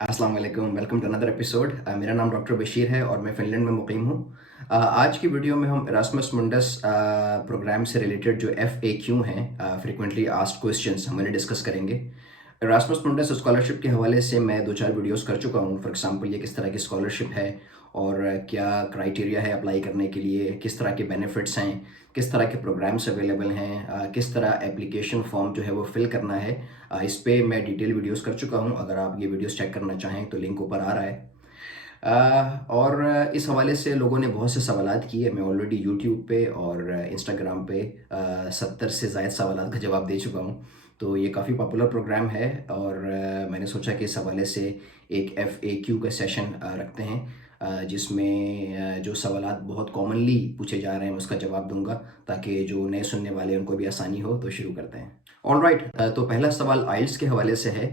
अस्सलाम वालेकुम, welcome to another episode. मेरा नाम डॉक्टर बशीर है और मैं फ़िनलैंड में मुक़ीम हूँ। आज की वीडियो में हम इरास्मस मुंडस प्रोग्राम से रिलेटेड जो FAQ हैं, फ्रीक्वेंटली आस्क्ड क्वेश्चंस, हम उन्हें डिस्कस करेंगे। इरास्मस मुंडस स्कॉलरशिप के हवाले से मैं 2-4 वीडियोस कर चुका हूँ। फॉर एग्ज़ाम्पल ये किस तरह की स्कॉलरशिप है और क्या क्राइटेरिया है अप्लाई करने के लिए, किस तरह के बेनिफिट्स हैं, किस तरह के प्रोग्राम्स अवेलेबल हैं, किस तरह एप्लीकेशन फ़ॉर्म जो है वो फ़िल करना है। इस पे मैं डिटेल वीडियोस कर चुका हूँ। अगर आप ये वीडियोस चेक करना चाहें तो लिंक ऊपर आ रहा है। और इस हवाले से लोगों ने बहुत से सवालात किए। मैं ऑलरेडी यूट्यूब पे और इंस्टाग्राम पे 70 से ज़ायद सवालात का जवाब दे चुका हूँ। तो ये काफ़ी पॉपुलर प्रोग्राम है और मैंने सोचा कि इस हवाले से एक FAQ का सेशन रखते हैं, जिसमें जो सवालात बहुत कॉमनली पूछे जा रहे हैं उसका जवाब दूंगा, ताकि जो नए सुनने वाले हैं उनको भी आसानी हो। तो शुरू करते हैं। ऑलराइट, तो पहला सवाल आइल्स के हवाले से है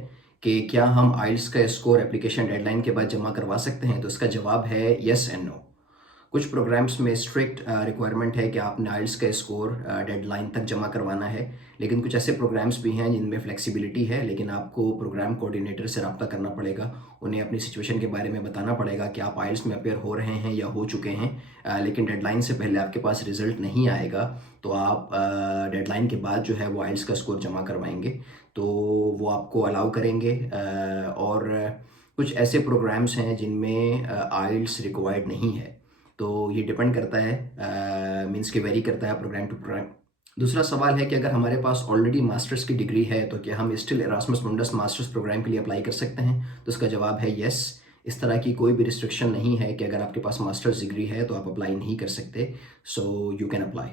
कि क्या हम आइल्स का स्कोर एप्लीकेशन डेडलाइन के बाद जमा करवा सकते हैं। तो इसका जवाब है येस एंड नो। कुछ प्रोग्राम्स में स्ट्रिक्ट रिक्वायरमेंट है कि आपने आइल्स का स्कोर डेडलाइन तक जमा करवाना है, लेकिन कुछ ऐसे प्रोग्राम्स भी हैं जिनमें फ्लेक्सिबिलिटी है, लेकिन आपको प्रोग्राम कोऑर्डिनेटर से रब्ता करना पड़ेगा। उन्हें अपनी सिचुएशन के बारे में बताना पड़ेगा कि आप आइल्स में अपेयर हो रहे हैं या हो चुके हैं, लेकिन डेडलाइन से पहले आपके पास रिजल्ट नहीं आएगा। तो आप डेडलाइन के बाद जो है वो आइल्स का स्कोर जमा करवाएंगे, तो वो आपको अलाउ करेंगे। और कुछ ऐसे प्रोग्राम्स हैं जिनमें आइल्स रिक्वायर्ड नहीं है। तो ये डिपेंड करता है, मीन्स कि वेरी करता है प्रोग्राम टू प्रोग्राम। दूसरा सवाल है कि अगर हमारे पास ऑलरेडी मास्टर्स की डिग्री है तो क्या हम स्टिल इरास्मस मुंडस मास्टर्स प्रोग्राम के लिए अप्लाई कर सकते हैं। तो इसका जवाब है येस। इस तरह की कोई भी रिस्ट्रिक्शन नहीं है कि अगर आपके पास मास्टर्स डिग्री है तो आप अप्लाई नहीं कर सकते। So you can apply.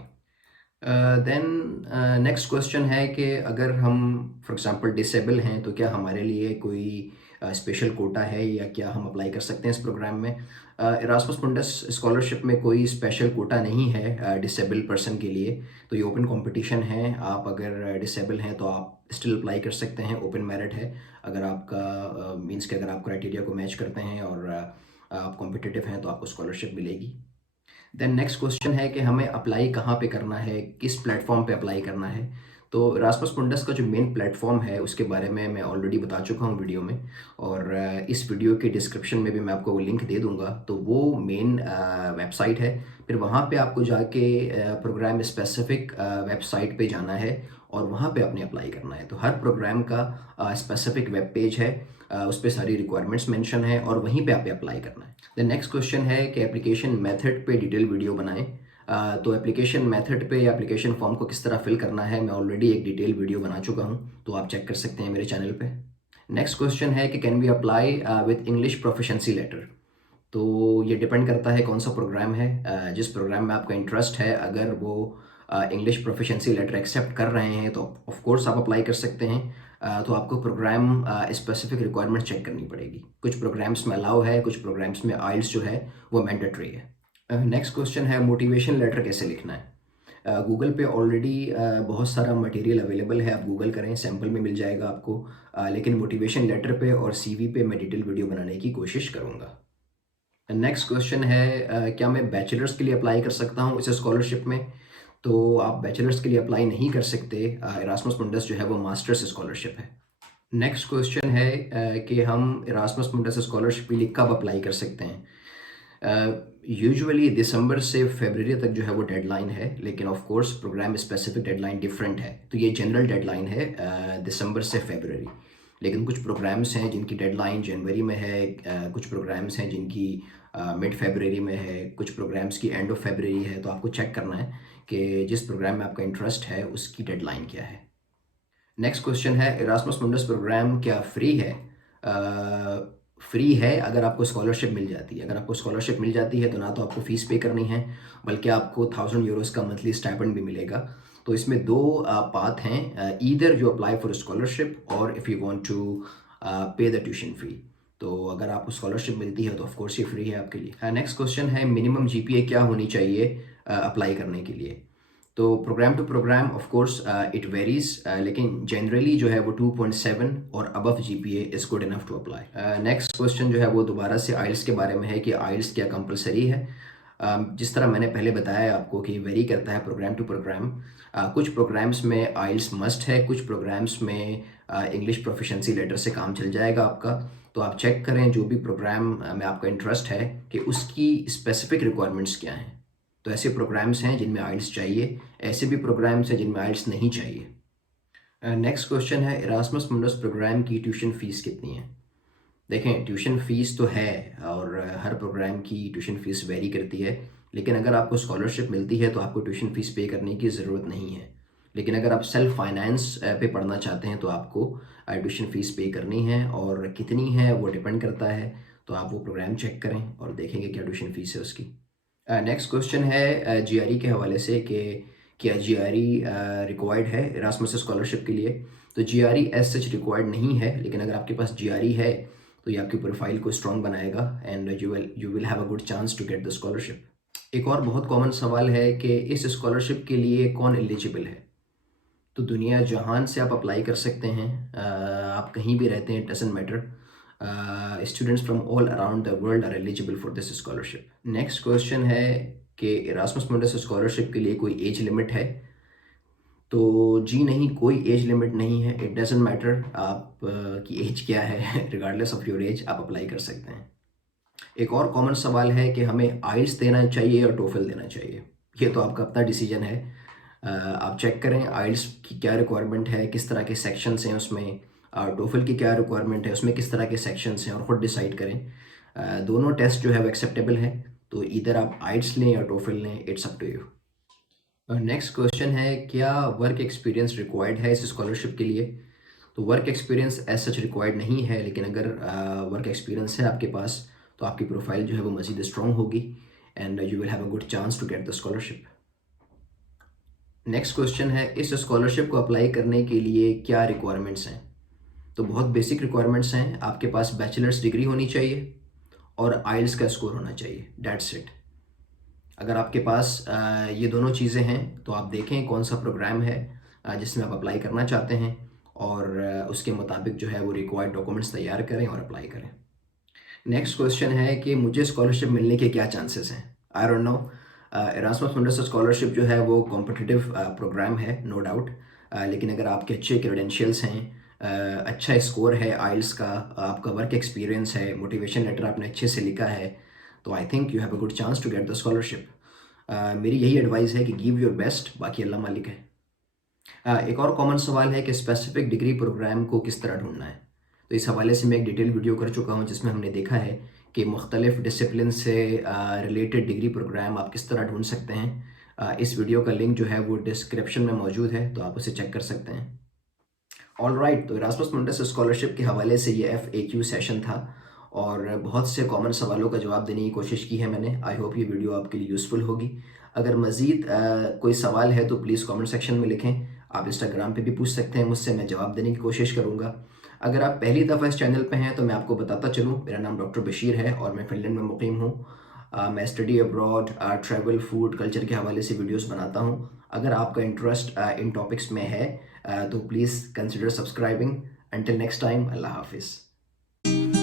Then next question है कि अगर हम फॉर एग्जांपल डिसेबल हैं तो क्या हमारे लिए कोई स्पेशल कोटा है या क्या हम अप्लाई कर सकते हैं इस प्रोग्राम में। इरास्मस मुंडस स्कॉलरशिप में कोई स्पेशल कोटा नहीं है डिसेबल पर्सन के लिए। तो ये ओपन कंपटीशन है। आप अगर डिसेबल हैं तो आप स्टिल अप्लाई कर सकते हैं। ओपन मेरिट है। अगर आपका मीन्स कि अगर आप क्राइटेरिया को मैच करते हैं और आप कॉम्पिटिटिव हैं तो आपको स्कॉलरशिप मिलेगी। देन नेक्स्ट क्वेश्चन है कि हमें अप्लाई कहाँ पे करना है, किस प्लेटफॉर्म पे अप्लाई करना है। तो इरास्मस मुंडस का जो मेन प्लेटफॉर्म है उसके बारे में मैं ऑलरेडी बता चुका हूँ वीडियो में, और इस वीडियो के डिस्क्रिप्शन में भी मैं आपको वो लिंक दे दूँगा। तो वो मेन वेबसाइट है। फिर वहाँ पे आपको जाके प्रोग्राम स्पेसिफिक वेबसाइट पे जाना है और वहाँ पे आपने अप्लाई करना है। तो हर प्रोग्राम का स्पेसिफिक वेब पेज है, उस पर सारी रिक्वायरमेंट्स मेंशन है और वहीं पे आपने अप्लाई करना है। द नेक्स्ट क्वेश्चन है कि एप्लीकेशन मेथड पे डिटेल वीडियो बनाएं। तो एप्लीकेशन मेथड पे या एप्लीकेशन फॉर्म को किस तरह फिल करना है, मैं ऑलरेडी एक डिटेल वीडियो बना चुका हूँ, तो आप चेक कर सकते हैं मेरे चैनल पे। नेक्स्ट क्वेश्चन है कि can we apply with English proficiency letter. तो ये डिपेंड करता है कौन सा प्रोग्राम है। जिस प्रोग्राम में आपका इंटरेस्ट है, अगर वो इंग्लिश प्रोफिशिएंसी लेटर एक्सेप्ट कर रहे हैं तो ऑफ कोर्स आप अप्लाई कर सकते हैं। तो आपको प्रोग्राम स्पेसिफिक रिक्वायरमेंट चेक करनी पड़ेगी। कुछ प्रोग्राम्स में अलाउ है, कुछ प्रोग्राम्स में आइल्स जो है वो मैंडेटरी है। नेक्स्ट क्वेश्चन है मोटिवेशन लेटर कैसे लिखना है। गूगल पे ऑलरेडी बहुत सारा मटेरियल अवेलेबल है, आप गूगल करें, सैम्पल में मिल जाएगा आपको। लेकिन मोटिवेशन लेटर पे और CV पे मैं डिटेल वीडियो बनाने की कोशिश करूँगा। नेक्स्ट क्वेश्चन है क्या मैं बैचलर्स के लिए अप्लाई कर सकता हूँ इस स्कॉलरशिप में। तो आप बैचलर्स के लिए अप्लाई नहीं कर सकते। इरास्मस मुंडस जो है वो मास्टर्स स्कॉलरशिप है। नेक्स्ट क्वेश्चन है कि हम इरास्मस मुंडस स्कॉलरशिप के लिए कब अप्लाई कर सकते हैं। यूजुअली दिसंबर से फरवरी तक जो है वो डेडलाइन है, लेकिन of course program specific deadline different है। तो ये जनरल डेडलाइन है दिसंबर से फरवरी, लेकिन कुछ प्रोग्राम्स हैं जिनकी डेडलाइन जनवरी में है, कुछ प्रोग्राम्स हैं जिनकी मिड फरवरी में है, कुछ प्रोग्राम्स की एंड ऑफ फरवरी है। तो आपको चेक करना है कि जिस प्रोग्राम में आपका इंटरेस्ट है उसकी डेडलाइन क्या है। नेक्स्ट क्वेश्चन है इरास्मस मुंडस प्रोग्राम क्या फ्री है। फ्री है अगर आपको स्कॉलरशिप मिल जाती है। अगर आपको स्कॉलरशिप मिल जाती है तो ना तो आपको फ़ीस पे करनी है, बल्कि आपको 1000 यूरोस का मंथली स्टाइपेंड भी मिलेगा। तो इसमें दो पाथ हैं, either you apply for scholarship और इफ़ यू वांट टू पे द ट्यूशन फ़ी। तो अगर आपको स्कॉलरशिप मिलती है तो ऑफ कोर्स ये फ्री है आपके लिए। नेक्स्ट क्वेश्चन है मिनिमम GPA क्या होनी चाहिए अप्लाई करने के लिए। तो program to program of course it varies, लेकिन जनरली जो है वो 2.7 और above GPA is good enough to apply. Next question जो है वो दोबारा से आइल्स के बारे में है कि आइल्स क्या कंपलसरी है। जिस तरह मैंने पहले बताया आपको कि वेरी करता है प्रोग्राम टू प्रोग्राम। कुछ प्रोग्राम्स में आइल्स मस्ट है, कुछ प्रोग्राम्स में इंग्लिश प्रोफिशेंसी लेटर से काम चल जाएगा आपका। तो आप चेक करें जो भी प्रोग्राम में आपका इंटरेस्ट है कि उसकी स्पेसिफिक रिक्वायरमेंट्स क्या हैं। तो ऐसे प्रोग्राम्स हैं जिनमें आइल्स चाहिए, ऐसे भी प्रोग्राम्स हैं जिनमें आइल्स नहीं चाहिए। नेक्स्ट क्वेश्चन है, इरास्मस मुंडस प्रोग्राम की ट्यूशन फ़ीस कितनी है? देखें, ट्यूशन फ़ीस तो है और हर प्रोग्राम की ट्यूशन फ़ीस वेरी करती है, लेकिन अगर आपको स्कॉलरशिप मिलती है तो आपको ट्यूशन फ़ीस पे करने की ज़रूरत नहीं है। लेकिन अगर आप सेल्फ फाइनेंस पे पढ़ना चाहते हैं तो आपको ट्यूशन फ़ीस पे करनी है, और कितनी है वो डिपेंड करता है। तो आप वो प्रोग्राम चेक करें और देखेंगे क्या ट्यूशन फ़ीस है उसकी। नेक्स्ट क्वेश्चन है जीआरई के हवाले से कि क्या जीआरई रिक्वायर्ड है इरास्मस स्कॉलरशिप के लिए? तो जीआरई एज सच रिक्वायर्ड नहीं है, लेकिन अगर आपके पास जीआरई है तो ये आपकी प्रोफाइल को स्ट्रॉन्ग बनाएगा and you will have a good chance to get the scholarship. एक और बहुत कॉमन सवाल है कि इस स्कॉलरशिप के लिए कौन एलिजिबल है? तो दुनिया जहान से आप अप्लाई कर सकते हैं। आप कहीं भी रहते हैं, doesn't matter. Students from all around the world are eligible for this scholarship. Next question है कि इरास्मस मुंडस स्कॉलरशिप के लिए कोई एज लिमिट है? तो जी नहीं, कोई एज लिमिट नहीं है। इट डजेंट मैटर आप की एज क्या है, रिगार्डलेस ऑफ योर एज आप अप्लाई कर सकते हैं। एक और कॉमन सवाल है कि हमें आइल्स देना चाहिए या टोफल देना चाहिए? ये तो आपका अपना डिसीजन है। आप चेक करें आइल्स की क्या रिक्वायरमेंट है, किस तरह के सेक्शंस हैं उसमें, टोफल की क्या रिक्वायरमेंट है, उसमें किस तरह के सेक्शंस हैं, और ख़ुद डिसाइड करें। दोनों टेस्ट जो है वो एक्सेप्टेबल है, तो इधर आप आइल्स लें या टोफल लें, it's up to you. Next question है, क्या वर्क एक्सपीरियंस रिक्वायर्ड है इस स्कॉलरशिप के लिए? तो work experience as such required नहीं है, लेकिन अगर वर्क एक्सपीरियंस है आपके पास तो आपकी प्रोफाइल जो है वो मज़ीद स्ट्रॉन्ग होगी and you will have a good chance to get the scholarship. Next question है, इस स्कॉलरशिप को अप्लाई करने के लिए क्या रिक्वायरमेंट्स हैं? तो बहुत बेसिक रिक्वायरमेंट्स हैं। आपके पास बैचलर्स डिग्री होनी चाहिए और आइल्स का स्कोर होना चाहिए, डेट्स इट। अगर आपके पास ये दोनों चीज़ें हैं तो आप देखें कौन सा प्रोग्राम है जिसमें आप अप्लाई करना चाहते हैं, और उसके मुताबिक जो है वो रिक्वायर्ड डॉक्यूमेंट्स तैयार करें और अप्लाई करें। नेक्स्ट क्वेश्चन है कि मुझे स्कॉलरशिप मिलने के क्या चांसेस हैं? I don't know. Erasmus Mundus scholarship जो है वो कॉम्पिटिटिव प्रोग्राम है, नो डाउट। लेकिन अगर आपके अच्छे क्रेडेंशियल्स हैं, अच्छा स्कोर है आइल्स का, आपका वर्क एक्सपीरियंस है, मोटिवेशन लेटर आपने अच्छे से लिखा है, तो I think you have a good chance to get the scholarship. मेरी यही एडवाइस है कि गिव योर बेस्ट, बाकी अल्लाह मालिक है। एक और कॉमन सवाल है कि स्पेसिफिक डिग्री प्रोग्राम को किस तरह ढूंढना है? तो इस हवाले से मैं एक डिटेल वीडियो कर चुका हूँ जिसमें हमने देखा है कि मुख्तलिफ डिसिप्लिन से रिलेटेड डिग्री प्रोग्राम आप किस तरह ढूंढ सकते हैं। इस वीडियो का लिंक जो है वो डिस्क्रिप्शन में मौजूद है, तो आप उसे चेक कर सकते हैं। ऑल राइट, तो इरास्मस मुंडस स्कॉलरशिप के हवाले से ये FAQ सेशन था और बहुत से कॉमन सवालों का जवाब देने की कोशिश की है मैंने। आई होप ये वीडियो आपके लिए यूज़फुल होगी। अगर मज़ीद कोई सवाल है तो प्लीज़ कमेंट सेक्शन में लिखें। आप इंस्टाग्राम पे भी पूछ सकते हैं मुझसे, मैं जवाब देने की कोशिश करूँगा। अगर आप पहली दफ़ा इस चैनल पे हैं तो मैं आपको बताता चलूँ, मेरा नाम डॉक्टर बशीर है और मैं फ़िनलैंड में मुकीम हूँ। मैं study abroad, travel, food, culture के हवाले से वीडियोस बनाता हूँ। अगर आपका इंटरेस्ट इन टॉपिक्स में है तो please consider subscribing. Until next time, अल्लाह हाफिज़।